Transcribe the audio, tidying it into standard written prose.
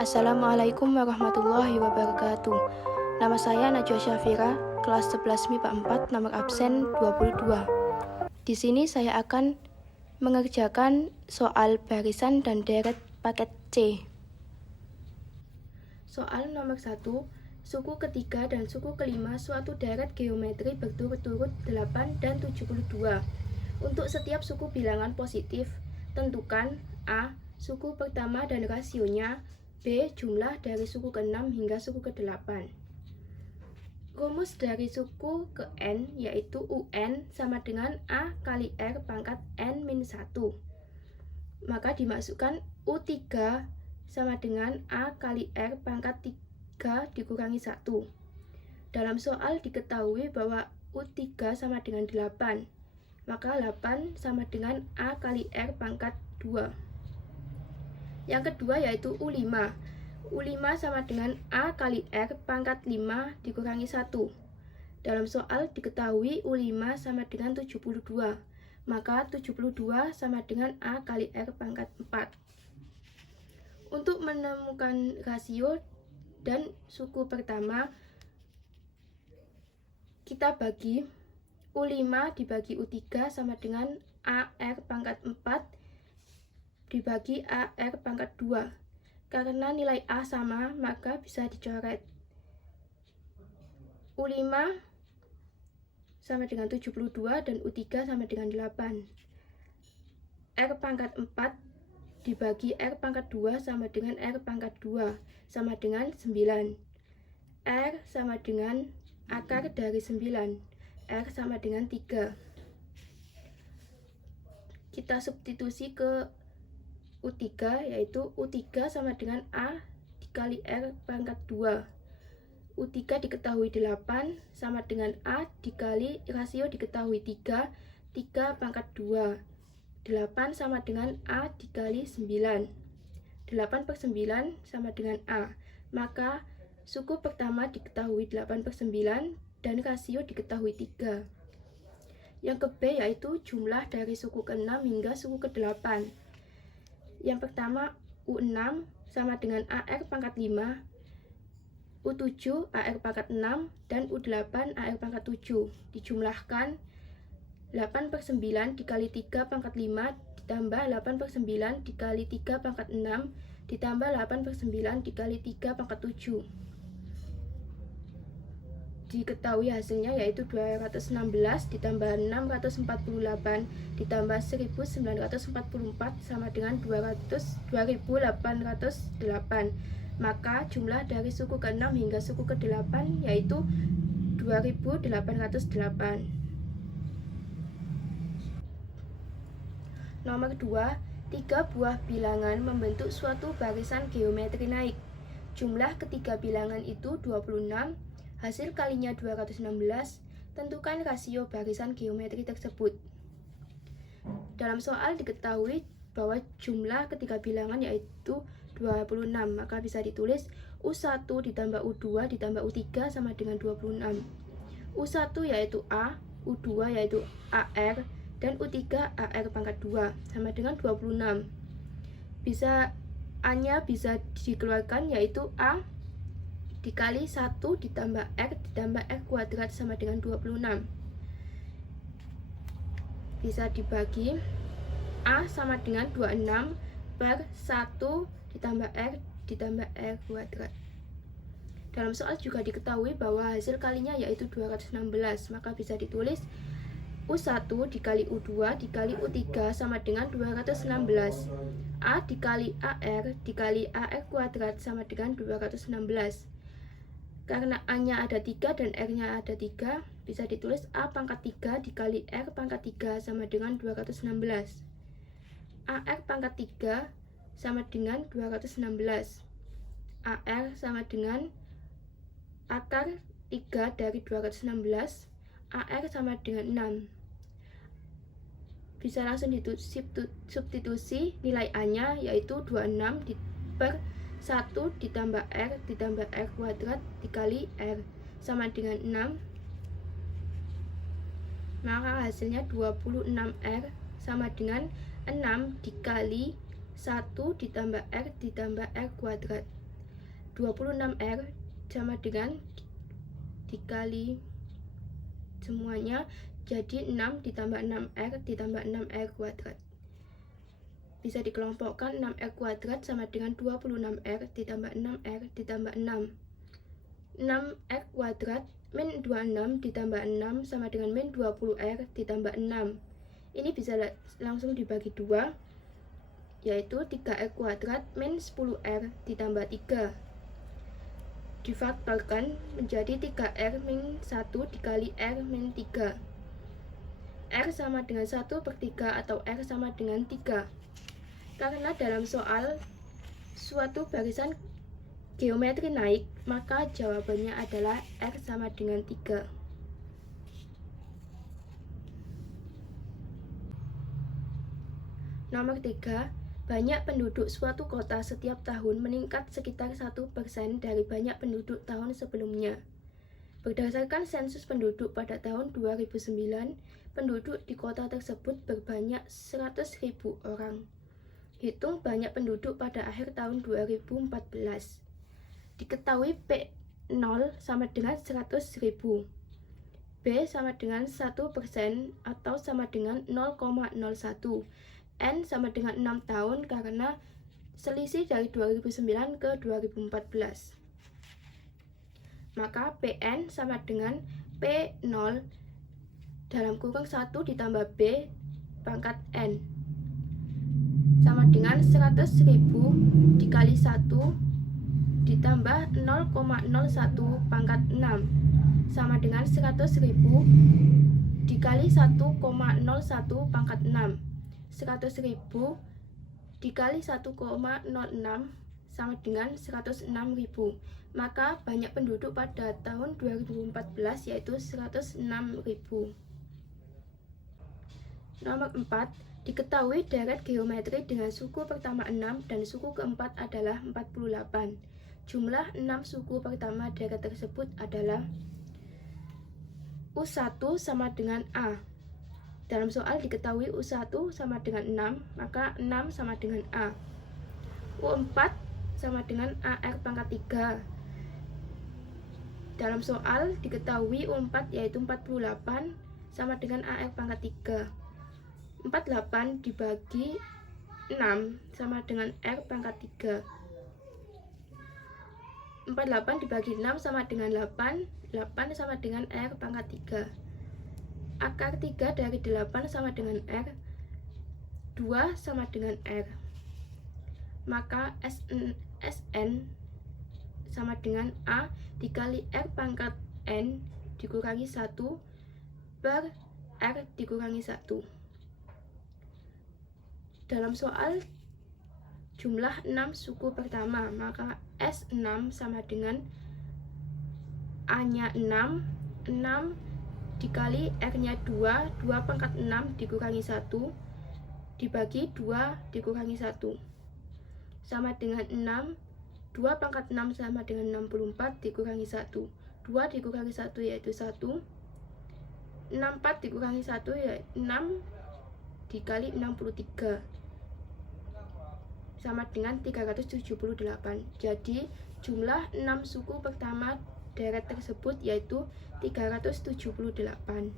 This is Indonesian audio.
Assalamualaikum warahmatullahi wabarakatuh. Nama saya Najwa Syafira, kelas 11 MIPA 4, nomor absen 22. Di sini saya akan mengerjakan soal barisan dan deret paket C. Soal nomor 1, suku ketiga dan suku kelima suatu deret geometri berturut-turut 8 dan 72. Untuk setiap suku bilangan positif, tentukan A. Suku pertama dan rasionya, B. Jumlah dari suku ke-6 hingga suku ke-8. Rumus dari suku ke N yaitu UN sama dengan A kali R pangkat N-1. Maka dimasukkan U3 sama dengan A kali R pangkat 3 dikurangi 1. Dalam soal diketahui bahwa U3 sama dengan 8. Maka 8 sama dengan A kali R pangkat 2. Yang kedua yaitu U5. U5 sama dengan A kali R pangkat 5 dikurangi 1. Dalam soal diketahui U5 sama dengan 72. Maka 72 sama dengan A kali R pangkat 4. Untuk menemukan rasio dan suku pertama, kita bagi U5 dibagi U3 sama dengan AR pangkat 4 dibagi AR pangkat 2. Karena nilai A sama, maka bisa dicoret. U5 sama dengan 72 dan U3 sama dengan 8. R pangkat 4 dibagi R pangkat 2 sama dengan R pangkat 2 sama dengan 9. R sama dengan akar dari 9. R sama dengan 3. Kita substitusi ke U3 yaitu U3 sama dengan A dikali R pangkat 2. U3 diketahui 8 sama dengan A dikali rasio diketahui 3 pangkat 2. 8 sama dengan A dikali 9. 8 per 9 sama dengan A. Maka suku pertama diketahui 8 per 9 dan rasio diketahui 3. Yang ke B yaitu jumlah dari suku ke-6 hingga suku ke-8. Yang pertama U6 sama dengan AR pangkat 5, U7 AR pangkat 6, dan U8 AR pangkat 7. Dijumlahkan 8 per 9 dikali 3 pangkat 5 ditambah 8 per 9 dikali 3 pangkat 6 ditambah 8 per 9 dikali 3 pangkat 7. Diketahui hasilnya yaitu 216 ditambah 648 ditambah 1944 sama dengan 2808. Maka jumlah dari suku ke-6 hingga suku ke-8 yaitu 2808. Nomor 2, 3 buah bilangan membentuk suatu barisan geometri naik. Jumlah ketiga bilangan itu 26. Hasil kalinya 216, tentukan rasio barisan geometri tersebut. Dalam soal diketahui bahwa jumlah ketiga bilangan yaitu 26, maka bisa ditulis U1 ditambah U2 ditambah U3 sama dengan 26. U1 yaitu A, U2 yaitu AR, dan U3 AR pangkat 2 sama dengan 26. A-nya bisa dikeluarkan yaitu A dikali 1 ditambah R ditambah R kuadrat sama dengan 26. Bisa dibagi A sama dengan 26 per 1 ditambah R ditambah R kuadrat. Dalam soal juga diketahui bahwa hasil kalinya yaitu 216, maka bisa ditulis U1 dikali U2 dikali U3 sama dengan 216. A dikali AR dikali AR kuadrat sama dengan 216. Karena A-nya ada 3 dan R-nya ada 3, bisa ditulis A pangkat 3 dikali R pangkat 3 sama dengan 216. AR pangkat 3 sama dengan 216. AR sama dengan akar 3 dari 216. AR sama dengan 6. Bisa langsung substitusi nilai A-nya yaitu 26 per 1 ditambah R ditambah R kuadrat dikali R sama dengan 6. Maka hasilnya 26R sama dengan 6 dikali 1 ditambah R ditambah R kuadrat. 26R sama dengan dikali semuanya, jadi 6 ditambah 6R ditambah 6R kuadrat. Bisa dikelompokkan, 6R kuadrat sama dengan 26R ditambah 6R ditambah 6. 6R kuadrat min 26 ditambah 6 sama dengan min 20R ditambah 6. Ini bisa langsung dibagi 2, yaitu 3R kuadrat min 10R ditambah 3. Difaktorkan menjadi 3R min 1 dikali R min 3. R sama dengan 1/3 atau R sama dengan 3. Karena dalam soal suatu barisan geometri naik, maka jawabannya adalah R sama dengan 3. Nomor 3. Banyak penduduk suatu kota setiap tahun meningkat sekitar 1% dari banyak penduduk tahun sebelumnya. Berdasarkan sensus penduduk pada tahun 2009, penduduk di kota tersebut berbanyak 100.000 orang. Hitung banyak penduduk pada akhir tahun 2014. Diketahui P0 sama dengan 100.000. B sama dengan 1% atau sama dengan 0,01. N sama dengan 6 tahun karena selisih dari 2009 ke 2014. Maka PN sama dengan P0 dalam kurung 1 ditambah B pangkat N sama dengan 100.000 dikali 1 ditambah 0,01 pangkat 6 sama dengan 100.000 dikali 1,01 pangkat 6. 100.000 dikali 1,06 sama dengan 106.000. Maka banyak penduduk pada tahun 2014 yaitu 106.000. Nomor 4. Diketahui deret geometri dengan suku pertama 6 dan suku keempat adalah 48. Jumlah 6 suku pertama deret tersebut adalah U1 sama dengan A. Dalam soal diketahui U1 sama dengan 6, maka 6 sama dengan A. U4 sama dengan AR pangkat 3. Dalam soal diketahui U4 yaitu 48 sama dengan AR pangkat 3. 48 dibagi 6 sama dengan R pangkat 3. 48 dibagi 6 sama dengan 8. 8 sama dengan R pangkat 3. Akar 3 dari 8 sama dengan R. 2 sama dengan R. Maka Sn sama dengan A dikali R pangkat N dikurangi 1 per R dikurangi 1. Dalam soal jumlah 6 suku pertama, maka S6 sama dengan A-nya 6, 6 dikali R-nya 2, 2 pangkat 6 dikurangi 1, dibagi 2 dikurangi 1. Sama dengan 6, 2 pangkat 6 sama dengan 64 dikurangi 1. 2 dikurangi 1 yaitu 1. 64 dikurangi 1 yaitu 6 dikali 63. Sama dengan 378. Jadi jumlah 6 suku pertama deret tersebut yaitu 378.